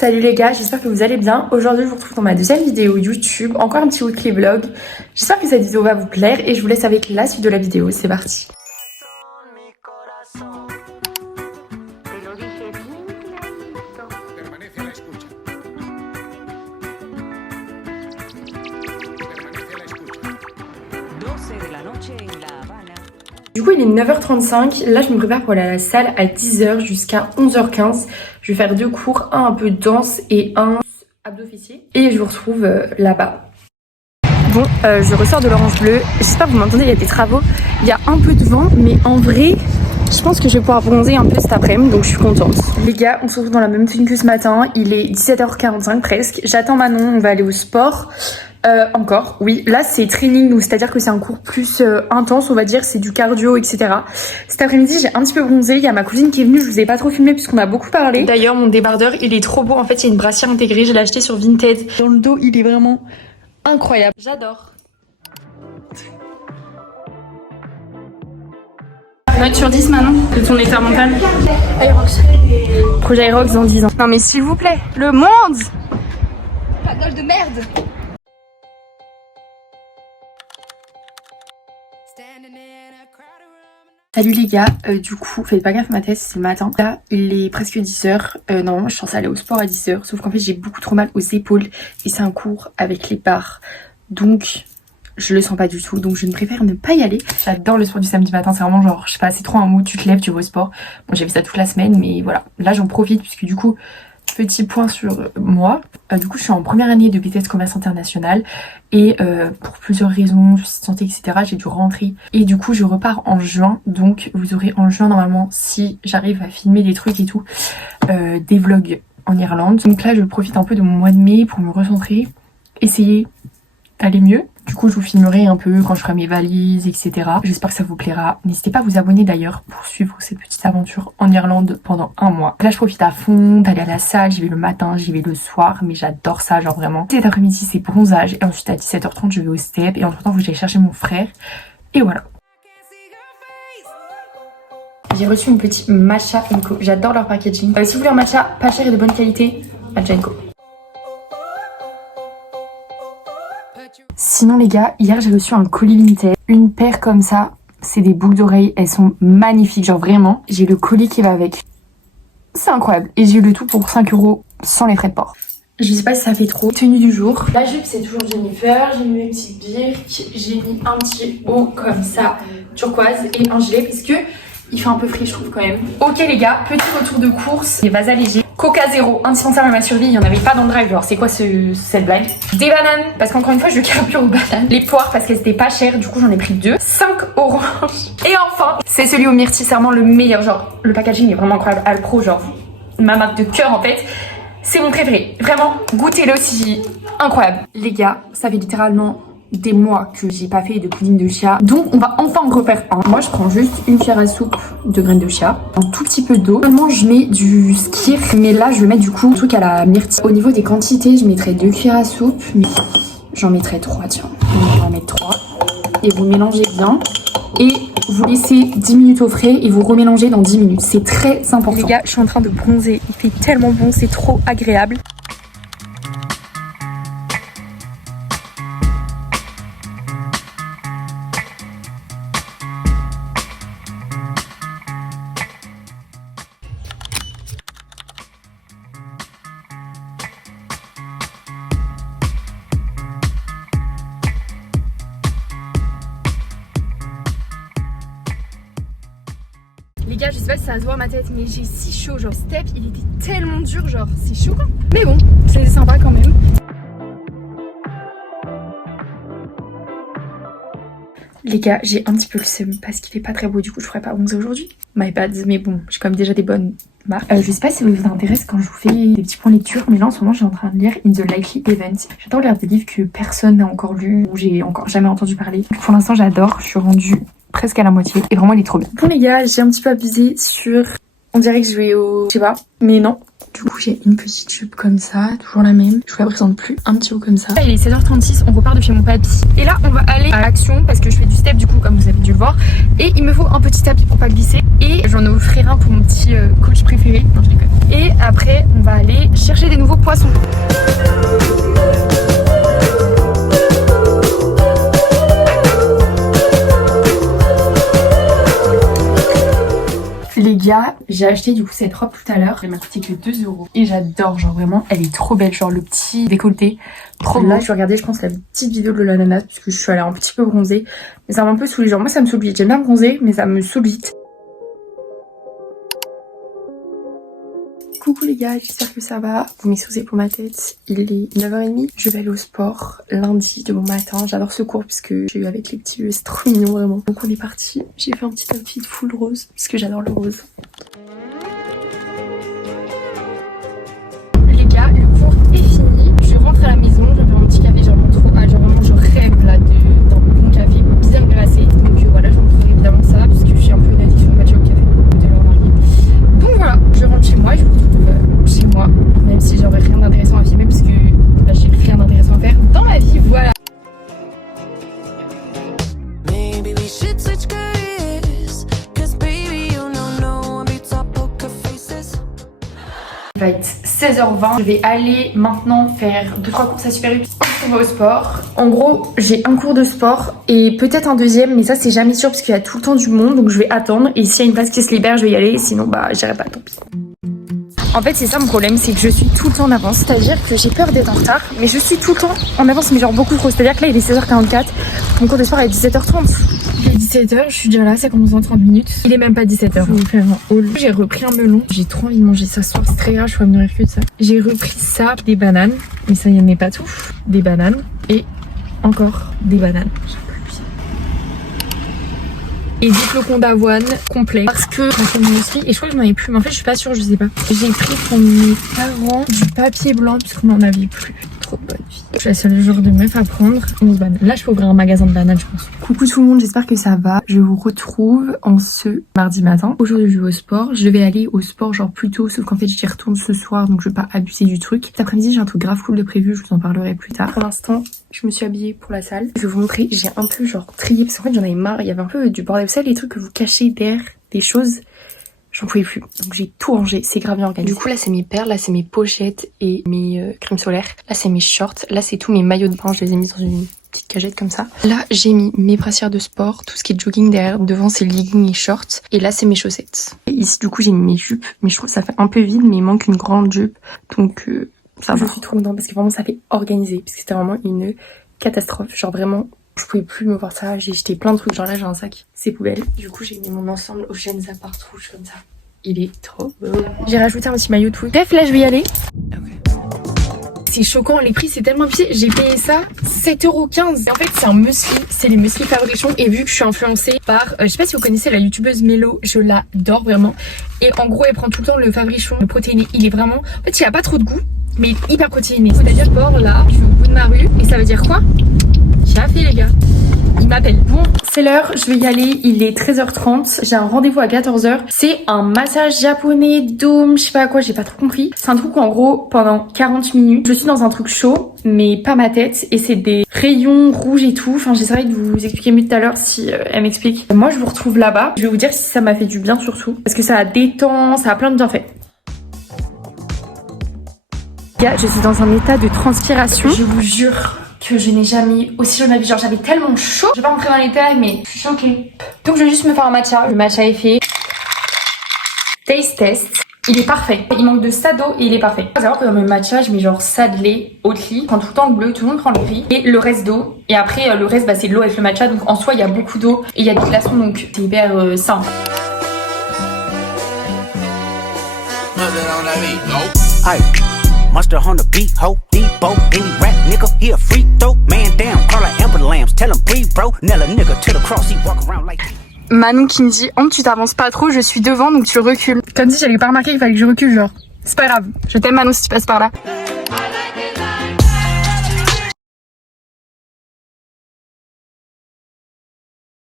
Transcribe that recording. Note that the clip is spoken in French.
Salut les gars, j'espère que vous allez bien. Aujourd'hui je vous retrouve dans ma deuxième vidéo YouTube, encore un petit weekly vlog. J'espère que cette vidéo va vous plaire et je vous laisse avec la suite de la vidéo, c'est parti. Du coup il est 9h35, là je me prépare pour aller à la salle à 10h jusqu'à 11h15. Je vais faire deux cours, un peu de danse et un abdos fessiers. Et je vous retrouve là-bas. Bon, je ressors de l'orange bleu. J'espère que vous m'entendez, il y a des travaux. Il y a un peu de vent, mais en vrai, je pense que je vais pouvoir bronzer un peu cet après-midi, donc je suis contente. Les gars, on se retrouve dans la même tenue que ce matin. Il est 17h45 presque. J'attends Manon, on va aller au sport. Encore, oui. Là, c'est training, donc c'est-à-dire que c'est un cours plus intense, on va dire. C'est du cardio, etc. Cet après-midi, j'ai un petit peu bronzé. Il y a ma cousine qui est venue. Je vous ai pas trop filmé puisqu'on a beaucoup parlé. D'ailleurs, mon débardeur, il est trop beau. En fait, il y a une brassière intégrée. Je l'ai acheté sur Vinted. Dans le dos, il est vraiment incroyable. J'adore. Note sur 10 Manon de ton état mental. Aerox. Projet Aerox dans 10 ans. Non mais s'il vous plaît, le monde. Pas de merde. Salut les gars, du coup, faites pas gaffe à ma tête, c'est le matin. Là, il est presque 10h. Normalement, je suis censée aller au sport à 10h. Sauf qu'en fait, j'ai beaucoup trop mal aux épaules. Et c'est un cours avec les barres. Donc, je le sens pas du tout. Donc, je ne préfère ne pas y aller. J'adore le sport du samedi matin. C'est vraiment genre, je sais pas, c'est trop un mood. Tu te lèves, tu vas au sport. Bon, j'ai fait ça toute la semaine. Mais voilà, là, j'en profite puisque du coup... Petit point sur moi, du coup je suis en première année de BTS Commerce International et pour plusieurs raisons, santé etc, j'ai dû rentrer et du coup je repars en juin, donc vous aurez en juin normalement, si j'arrive à filmer des trucs et tout, des vlogs en Irlande. Donc là je profite un peu de mon mois de mai pour me recentrer, essayer d'aller mieux. Du coup je vous filmerai un peu quand je ferai mes valises etc. J'espère que ça vous plaira. N'hésitez pas à vous abonner d'ailleurs pour suivre cette petite aventure en Irlande pendant un mois. Là je profite à fond d'aller à la salle, j'y vais le matin, j'y vais le soir, mais j'adore ça genre vraiment. Cet après-midi c'est bronzage et ensuite à 17h30 je vais au step et entre temps faut que j'aille chercher mon frère et voilà. J'ai reçu une petite matcha Enco, j'adore leur packaging. Si vous voulez un matcha pas cher et de bonne qualité, matcha Enco. Sinon les gars, hier j'ai reçu un colis Vinted, une paire comme ça, c'est des boucles d'oreilles, elles sont magnifiques, genre vraiment, j'ai le colis qui va avec, c'est incroyable, et j'ai eu le tout pour 5 € sans les frais de port. Je sais pas si ça fait trop. Tenue du jour, la jupe c'est toujours Jennifer, j'ai mis mes petites birks, j'ai mis un petit haut comme ça, turquoise, et un gilet puisque il fait un peu frais je trouve quand même. Ok les gars, petit retour de course, les vases allégés. Coca zéro, indispensable à ma survie, il n'y en avait pas dans le drive, genre c'est quoi cette blague? Des bananes, parce qu'encore une fois je carbure aux bananes. Les poires parce qu'elles étaient pas chères, du coup j'en ai pris 2. 5 oranges. Et enfin, c'est celui au myrtille, c'est vraiment le meilleur, genre le packaging est vraiment incroyable. Alpro, genre ma marque de cœur en fait. C'est mon préféré, vraiment, goûtez-le aussi, incroyable. Les gars, ça fait littéralement des mois que j'ai pas fait de pudding de chia, donc on va enfin en refaire un. Moi je prends juste une cuillère à soupe de graines de chia, un tout petit peu d'eau, seulement je mets du skyr, mais là je vais mettre du coup un truc à la myrtille. Au niveau des quantités je mettrai 2 cuillères à soupe, mais j'en mettrai 3, tiens, on va mettre 3 et vous mélangez bien et vous laissez 10 minutes au frais et vous remélangez dans 10 minutes, c'est très important. Les gars, je suis en train de bronzer, il fait tellement bon, c'est trop agréable. Les gars, je sais pas si ça se voit à ma tête, mais j'ai si chaud, genre step, il était tellement dur, genre c'est chaud quoi. Mais bon, c'est sympa quand même. Les gars, j'ai un petit peu le seum parce qu'il fait pas très beau, du coup je ferai pas bronzer aujourd'hui. My bad, mais bon, j'ai quand même déjà des bonnes marques. Je sais pas si ça vous intéresse quand je vous fais des petits points lecture, mais là en ce moment je suis en train de lire In the Likely Event. J'adore lire des livres que personne n'a encore lu ou j'ai encore jamais entendu parler. Pour l'instant j'adore, je suis rendue presque à la moitié et vraiment il est trop bien. Bon les gars, j'ai un petit peu abusé sur On dirait que je vais au... je sais pas, mais non. Du coup j'ai une petite jupe comme ça, toujours la même. Je vous la présente plus, un petit haut comme ça. Là, il est 16h36, on repart de chez mon papy. Et là on va aller à l'Action parce que je fais du step du coup comme vous avez dû le voir. Et il me faut un petit tapis pour pas glisser. Et j'en offrirai un pour mon petit coach préféré. Non je déconne. Et après on va aller chercher des nouveaux poissons. Les gars, j'ai acheté du coup cette robe tout à l'heure. Elle m'a coûté que 2 € et j'adore, genre vraiment, elle est trop belle, genre le petit décolleté. Trop beau. Là, je vais regarder, je pense, la petite vidéo de l'ananas puisque je suis allée un petit peu bronzer. Mais ça m'a un peu saoulée, genre moi ça me saoule vite. J'aime bien bronzer, mais ça me saoule vite. Coucou les gars, j'espère que ça va. Vous m'excusez pour ma tête, il est 9h30. Je vais aller au sport lundi de bon matin. J'adore ce cours puisque j'ai eu avec les petits vieux, c'est trop mignon vraiment. Donc on est parti. J'ai fait un petit outfit full rose puisque j'adore le rose. Les gars, le cours est fini. Je rentre à la maison, je vais faire un petit café. Genre vraiment je rêve là d'un bon café bien glacé. Donc voilà, je vous montrerai évidemment ça puisque j'ai un peu une addiction au matcha au café de leur mari. Donc voilà, je rentre chez moi et je vous retrouve chez moi, même si j'aurais rien d'intéressant à filmer parce que j'ai rien d'intéressant à faire dans la vie, voilà. Il va être 16h20, je vais aller maintenant faire 2-3 courses à Super U. On va au sport. En gros, j'ai un cours de sport et peut-être un deuxième, mais ça c'est jamais sûr parce qu'il y a tout le temps du monde, donc je vais attendre. Et s'il y a une place qui se libère, je vais y aller, sinon bah j'irai pas, tant pis. En fait, c'est ça mon problème, c'est que je suis tout le temps en avance. C'est-à-dire que j'ai peur d'être en retard, mais je suis tout le temps en avance, mais genre beaucoup trop. C'est-à-dire que là, il est 16h44, mon cours de sport est 17h30. Il est 17h, je suis déjà là, ça commence dans 30 minutes. Il est même pas 17h. Je vais faire un haul. J'ai repris un melon, j'ai trop envie de manger ça ce soir, c'est très grave, je vais me nourrir que de ça. J'ai repris ça, des bananes, mais ça y en est pas tout. Des bananes et encore des bananes. Et du flocons d'avoine complet parce que j'ai fait mon muesli et je crois que j'en avais plus, mais en fait je suis pas sûre, je sais pas. J'ai pris pour mes parents du papier blanc puisqu'on n'en avait plus. Trop bonne vie. Je suis la seule genre de meuf à prendre 11 bananes. Là je peux ouvrir un magasin de bananes je pense. Coucou tout le monde, j'espère que ça va. Je vous retrouve en ce mardi matin. Aujourd'hui je vais au sport. Je vais aller au sport genre plus tôt, sauf qu'en fait j'y retourne ce soir donc je vais pas abuser du truc. Cet après-midi j'ai un truc grave cool de prévu, je vous en parlerai plus tard. Pour l'instant je me suis habillée pour la salle. Je vais vous montrer, j'ai un peu genre trié parce qu'en fait j'en avais marre. Il y avait un peu du bordel, vous savez les trucs que vous cachez derrière des choses. J'en pouvais plus, donc j'ai tout rangé, c'est grave bien organisé. Du coup là c'est mes perles, là c'est mes pochettes et mes crèmes solaires. Là c'est mes shorts, là c'est tous mes maillots de bain, je les ai mis dans une petite cagette comme ça. Là j'ai mis mes brassières de sport, tout ce qui est jogging derrière, devant c'est leggings et shorts. Et là c'est mes chaussettes. Et ici du coup j'ai mis mes jupes, mais je trouve que ça fait un peu vide, mais il manque une grande jupe, donc ça va. Je suis trop contente parce que vraiment ça fait organisé, parce que c'était vraiment une catastrophe, genre vraiment... Je pouvais plus me voir ça, j'ai jeté plein de trucs, genre là j'ai un sac, c'est poubelle. Du coup j'ai mis mon ensemble Ocean Apart rouge comme ça. Il est trop beau. J'ai rajouté un petit maillot de foot. Bref, là je vais y aller. C'est choquant, les prix c'est tellement abusé. J'ai payé ça 7,15 €. En fait c'est un muesli, c'est les muesli Fabrichon. Et vu que je suis influencée par, je sais pas si vous connaissez la youtubeuse Mélo, je l'adore vraiment. Et en gros elle prend tout le temps le Fabrichon, le protéiné. Il est vraiment, en fait il a pas trop de goût, mais il est hyper protéiné. C'est-à-dire sport là, je suis au bout de ma rue et ça veut dire quoi? J'ai fait les gars. Il m'appelle. Bon, c'est l'heure, je vais y aller. Il est 13h30. J'ai un rendez-vous à 14h. C'est un massage japonais, dôme, je sais pas quoi, j'ai pas trop compris. C'est un truc où en gros, pendant 40 minutes, je suis dans un truc chaud, mais pas ma tête. Et c'est des rayons rouges et tout. Enfin, j'essaierai de vous expliquer mieux tout à l'heure si elle m'explique. Moi, je vous retrouve là-bas. Je vais vous dire si ça m'a fait du bien surtout. Parce que ça détend, ça a plein de bienfaits. Les gars, je suis dans un état de transpiration. Je vous jure que je n'ai jamais aussi chaud de ma vie. Genre j'avais tellement chaud. Je vais pas rentrer dans les détails mais je suis choquée. Donc je vais juste me faire un matcha. Le matcha est fait. Taste test. Il est parfait. Il manque de ça d'eau et il est parfait. Faut savoir que dans le matcha je mets genre ça de lait, Oatly. Prends tout le temps le bleu, tout le monde prend le gris. Et le reste d'eau. Et après le reste bah, c'est de l'eau avec le matcha. Donc en soi il y a beaucoup d'eau. Et il y a des glaçons donc c'est hyper sain. Monster on the beat, ho, Debo, any rap nigga, he a freak throw, man down, call her Amber Lambs, tell him breathe bro, nail a nigga to the cross, he walk around like... Manon qui me dit, tu t'avances pas trop, je suis devant donc tu recules. Comme si j'allais pas remarquer qu'il fallait que je recule genre. C'est pas grave, je t'aime Manon si tu passes par là.